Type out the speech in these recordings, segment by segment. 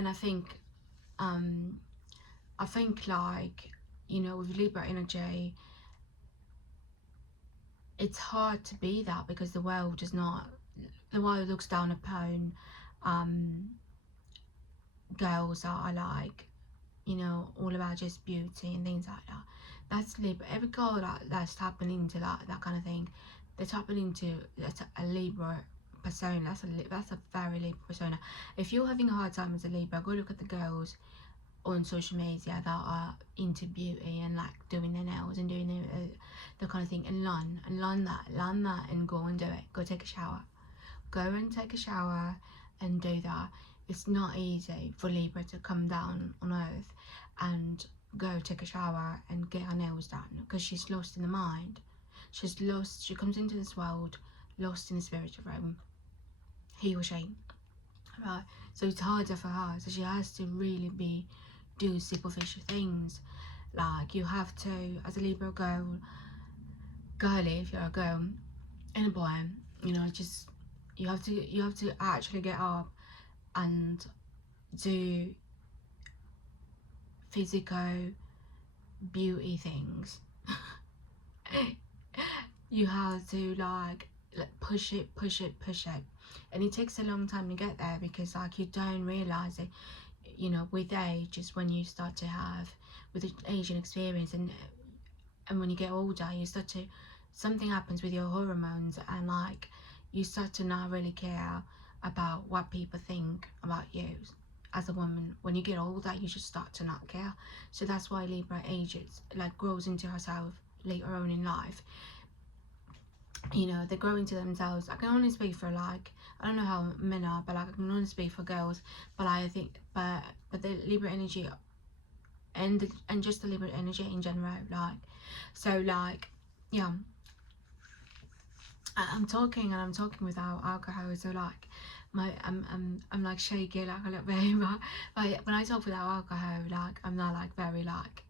And I think like, you know, with Libra energy, it's hard to be that because the world does not, the world looks down upon girls that are like, you know, all about just beauty and things like that. That's Libra. Every girl that's tapping into that kind of thing, they're tapping into, that's a Libra persona. That's a very Libra persona. If you're having a hard time as a Libra, go look at the girls on social media that are into beauty and like doing their nails and doing the kind of thing, and learn that and go and do it. Go take a shower. Go and take a shower and do that. It's not easy for Libra to come down on earth and go take a shower and get her nails done, because she's lost in the mind. She's lost, she comes into this world lost in the spiritual realm, he or she, right? So it's harder for her, so she has to really do superficial things. Like, you have to, as a Libra girl, girly, if you're a girl and a boy, you know, just you have to actually get up and do physical beauty things. You have to like push it, and it takes a long time to get there, because like you don't realize it, you know, with age is when you start to have, with age and experience, and when you get older you start to, something happens with your hormones, and like you start to not really care about what people think about you as a woman. When you get older you just start to not care. So that's why Libra ages, like grows into herself later on in life. You know, they grow into themselves. I can only speak for, like, I don't know how men are, but like I can only speak for girls. But I think, but the Libra energy and just the Libra energy in general, like, so like, yeah, I'm talking, and I'm talking without alcohol, so like I'm like shaky like a little bit, but when I talk without alcohol, like I'm not like very like,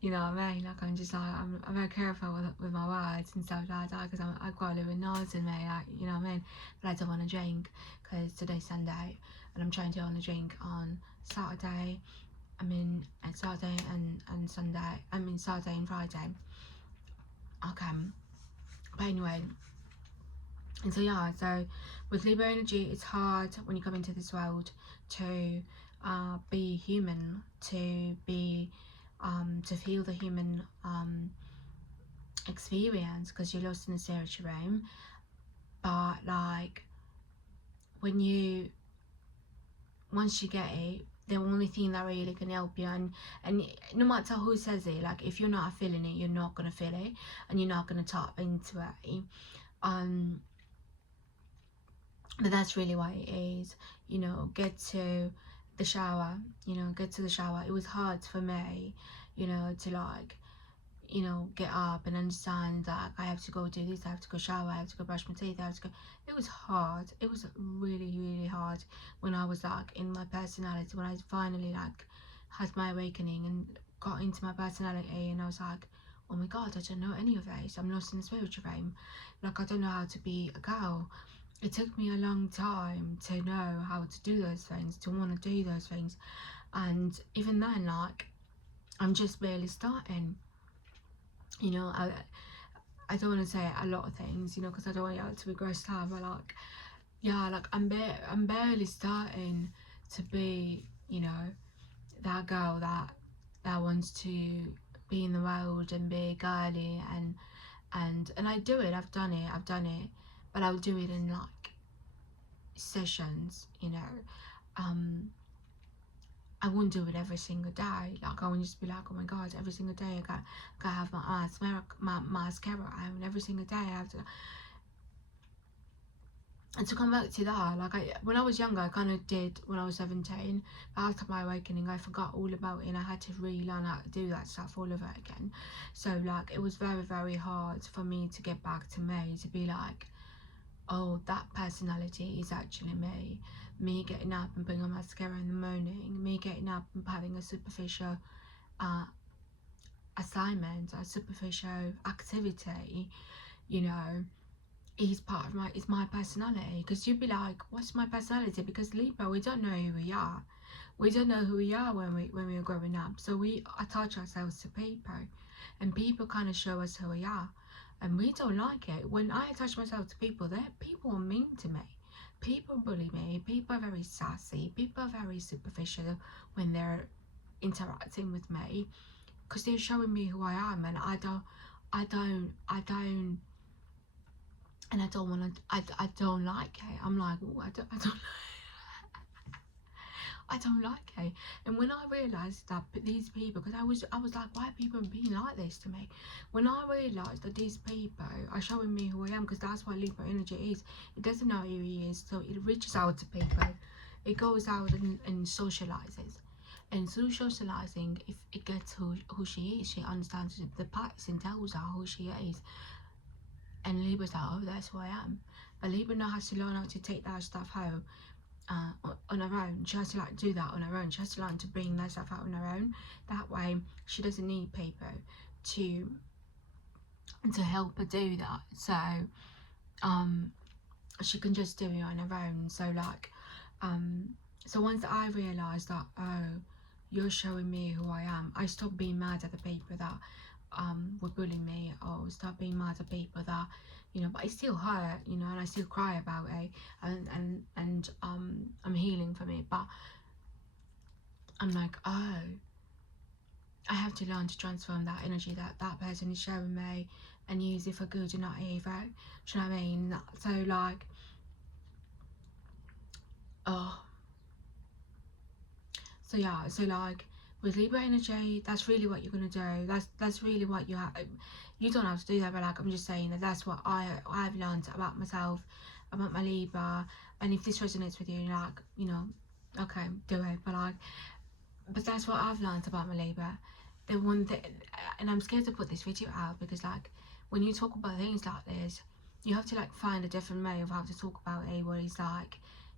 you know what I mean, like I'm just like I'm very careful with my words and stuff like that, because I've got a little bit noise in me, like, you know what I mean. But I don't want to drink because today's Sunday and I'm trying to only drink on Saturday. I mean, and Saturday and Sunday, I mean Saturday and Friday. Okay, but anyway, and so yeah, so with Libra energy, it's hard when you come into this world to be human, to be to feel the human experience, because you're lost in the spiritual realm. But like, when you, once you get it, the only thing that really can help you, and no matter who says it, like if you're not feeling it, you're not gonna feel it, and you're not gonna tap into it. But that's really what it is. You know, get to the shower. You know, get to the shower. It was hard for me, you know, to like, you know, get up and understand that I have to go do this, I have to go shower, I have to go brush my teeth, I have to go. It was hard. It was really, really hard when I was like in my personality, when I finally like had my awakening and got into my personality, and I was like, oh my god, I don't know any of this. I'm lost in the spiritual realm. Like, I don't know how to be a girl. It took me a long time to know how to do those things, to want to do those things. And even then, like, I'm just barely starting. You know, I don't want to say a lot of things, you know, because I don't want it to be grossed out, but like, yeah, like I'm barely starting to be, you know, that girl that wants to be in the world and be girly, and I do it. I've done it, but I'll do it in like sessions, you know. I won't do it every single day. Like, I won't just be like, oh my god, every single day I gotta have my mascara on. Every single day I have to. And to come back to that, like, when I was younger, I kind of did when I was 17. But after my awakening, I forgot all about it, and I had to relearn how to do that stuff all over again. So like, it was very, very hard for me to get back to me, to be like, oh, that personality is actually me getting up and putting on mascara in the morning, me getting up and having a superficial assignment, a superficial activity, you know, is part of it's my personality. Because you'd be like, what's my personality? Because Libra, we don't know who we are. We don't know who we are when we were growing up. So we attach ourselves to people, and people kind of show us who we are, and we don't like it. When I attach myself to people, people are mean to me. People bully me. People are very sassy. People are very superficial when they're interacting with me, because they're showing me who I am, and I don't, and I don't want to. I don't like it. I'm like, oh, I don't like it. And when I realised that these people, because I was like, why are people being like this to me? When I realised that these people are showing me who I am, because that's what Libra energy is. It doesn't know who he is, so it reaches out to people. It goes out and socialises. And through socialising, if it gets who she is, she understands the parts and tells her who she is. And Libra's like, oh, that's who I am. But Libra now has to learn how to take that stuff home. On her own. She has to like do that on her own. She has to learn to bring that stuff out on her own. That way she doesn't need people to help her do that. So she can just do it on her own. So like so once I realised that, oh, you're showing me who I am, I stopped being mad at the people that were bullying me, or stop being mad at people that, you know, but I still hurt, you know, and I still cry about it, and I'm healing from it, but I'm like, oh, I have to learn to transform that energy that that person is showing me and use it for good and not evil. Do you know what I mean? So like, oh, so yeah, so like with Libra energy, that's really what you're gonna do. That's really what you have. You don't have to do that, but like I'm just saying that that's what I've learned about myself, about my Libra. And if this resonates with you, like, you know, okay, do it. But that's what I've learned about my Libra. The one that, and I'm scared to put this video out, because like when you talk about things like this, you have to like find a different way of how to talk about it, where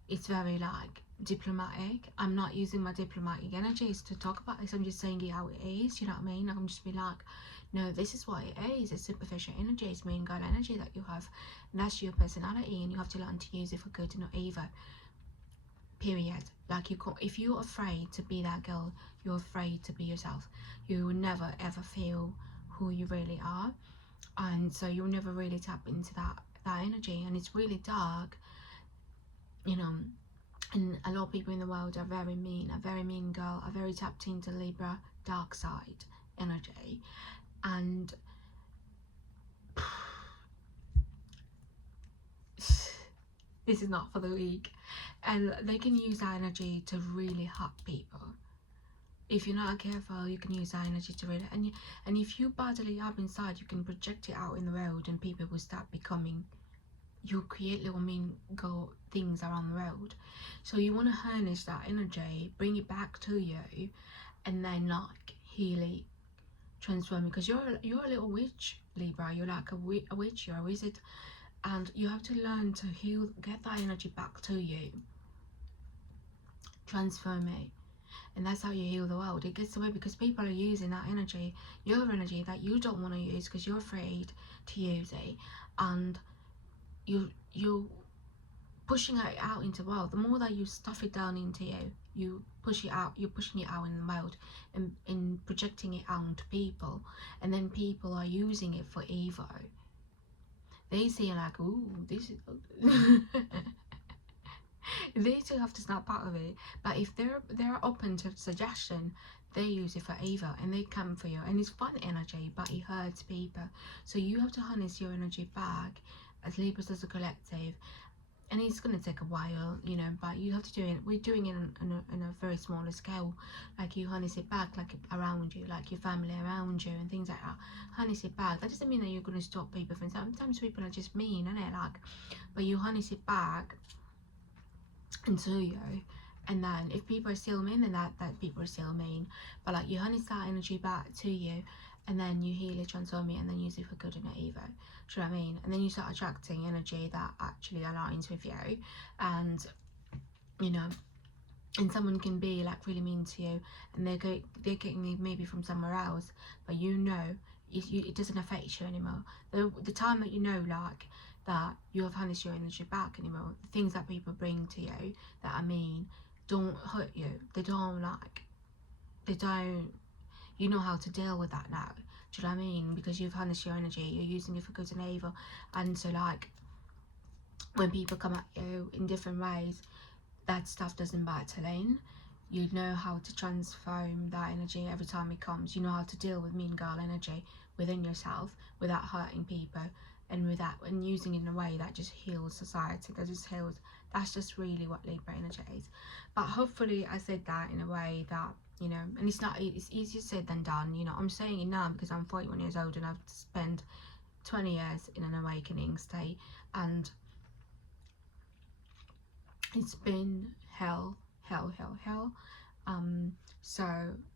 it's very like diplomatic. I'm not using my diplomatic energies to talk about this. I'm just saying it how it is. You know what I mean? I'm just be like, no, this is what it is. It's superficial energy. It's mean girl energy that you have, and that's your personality, and you have to learn to use it for good and not evil. Period. Like if you're afraid to be that girl, you're afraid to be yourself. You will never ever feel who you really are, and so you'll never really tap into that energy, and it's really dark, you know. And a lot of people in the world are very mean. A very mean girl, are very tapped into Libra dark side energy, and this is not for the weak. And they can use that energy to really hurt people. If you're not careful, you can use that energy to really, and if you badly up inside, you can project it out in the world, and people will start becoming, you create little mean girl things around the world. So you want to harness that energy, bring it back to you, and then like heal it, transform it, because you're a little witch, Libra. You're like a witch, you're a wizard, and you have to learn to heal, get that energy back to you, transform it. And that's how you heal the world. It gets away because people are using that energy, your energy, that you don't want to use because you're afraid to use it, and you're pushing it out into the world. The more that you stuff it down into you, you push it out, you're pushing it out in the world, and projecting it out to people, and then people are using it for evil. They see like, ooh, this is they still have to snap out of it, but if they're open to suggestion, they use it for evil, and they come for you, and it's fun energy, but it hurts people. So you have to harness your energy back as Libras, as a collective, and it's going to take a while, you know, but you have to do it. We're doing it on a very smaller scale. Like you harness it back, like around you, like your family around you and things like that. Harness it back. That doesn't mean that you're going to stop people from, sometimes people are just mean, isn't it? Like, but you harness it back into you, and then if people are still mean, then that people are still mean. But like you harness that energy back to you, and then you heal it, transform it, and then use it for good and not evil. Do you know what I mean? And then you start attracting energy that actually aligns with you, and you know, and someone can be like really mean to you, and they're getting it maybe from somewhere else, but you know it doesn't affect you anymore. The time that you know, like, that you have harnessed your energy back anymore. The things that people bring to you that are mean don't hurt you. They don't you know how to deal with that now. Do you know what I mean? Because you've harnessed your energy, you're using it for good and evil. And so like when people come at you in different ways, that stuff doesn't battle in. You know how to transform that energy every time it comes. You know how to deal with mean girl energy within yourself without hurting people, and using it in a way that just heals society, that just heals. That's just really what Libra energy is. But hopefully I said that in a way that, you know, and it's easier said than done. You know, I'm saying it now because I'm 41 years old and I've spent 20 years in an awakening state, and it's been hell. So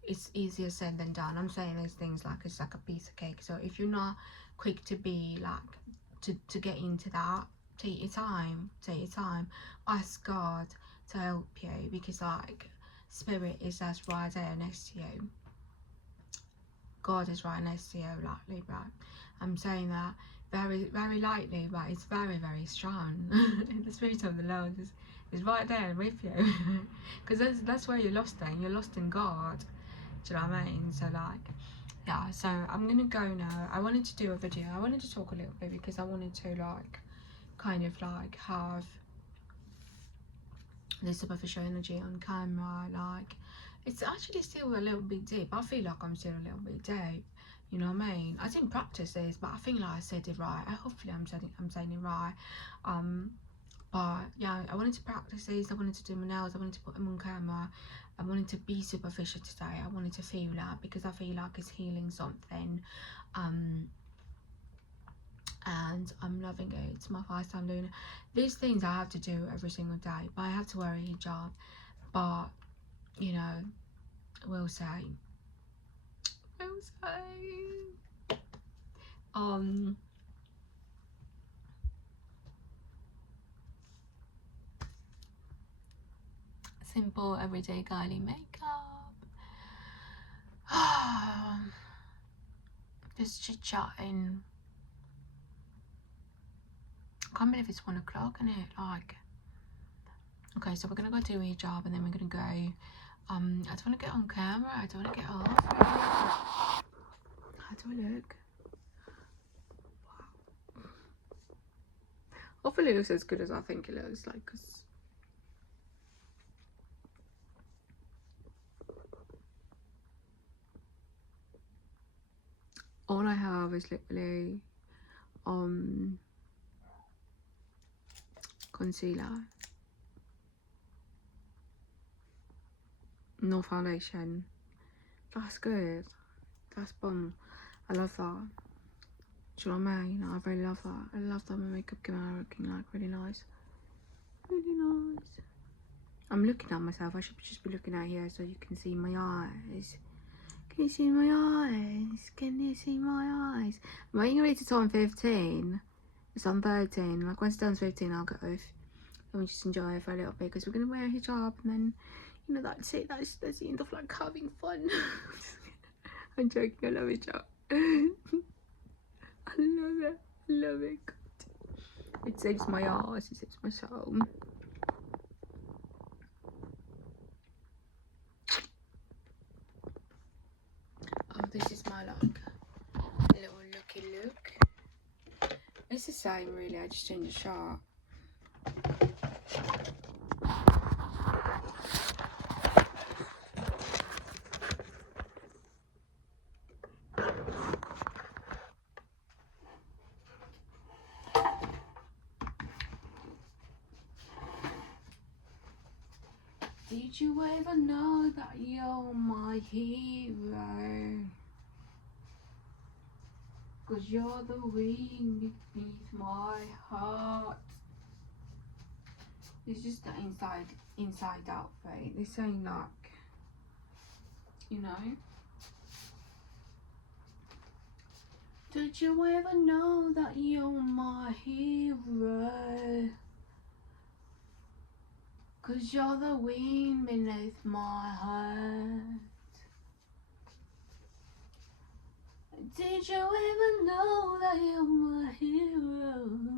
it's easier said than done. I'm saying these things like it's like a piece of cake. So if you're not quick to be like to get into that, take your time, ask God to help you, because like spirit is just right there next to you. God is right next to you, like Libra. I'm saying that very lightly, but it's very strong. The spirit of the Lord is right there with you, because that's where you're lost in. You're lost in God. Do you know what I mean? So like, yeah. So I'm gonna go now. I wanted to do a video. I wanted to talk a little bit because I wanted to like kind of like have the superficial energy on camera. Like, it's actually still a little bit deep. I feel like I'm still a little bit deep. You know what I mean? I didn't practice this, but I think like I said it right. Hopefully I'm saying it right. But yeah, I wanted to practice these. I wanted to do my nails. I wanted to put them on camera. I wanted to be superficial today. I wanted to feel that because I feel like it's healing something. And I'm loving it. It's my first time doing it. These things I have to do every single day, but I have to wear a hijab. But you know, we'll say simple everyday girly makeup. Just chit chatting. I can't believe it's 1 o'clock, isn't it? Like, okay, so we're gonna go do a hijab and then we're gonna go. I don't want to get on camera. I don't want to get off. How do I look? Wow. Hopefully it looks as good as I think it looks like, because all I have is literally concealer, no foundation. That's good. That's bomb. I love that. Do you know what I mean? I really love that. I love that my makeup came out looking like really nice. Really nice. I'm looking at myself. I should just be looking at here so you can see my eyes. Can you see my eyes? Can you see my eyes? I'm waiting ready to turn 15. It's on 13. Like, when it turns 15, I'll go off. Let me just enjoy it for a little bit, because we're going to wear a hijab, and then, you know, that's it. That's the end of like having fun. I'm joking. I love hijab. I love it. I love it. God. It saves my ass. It saves my soul. Oh, this is my like little looky look. It's the same really. I just changed the shot. Did you ever know that you're my hero? 'Cause you're the wind beneath my heart. It's just the inside outfit. They're saying like, you know. Did you ever know that you're my hero? 'Cause you're the wind beneath my heart. Did you ever know that you're my hero?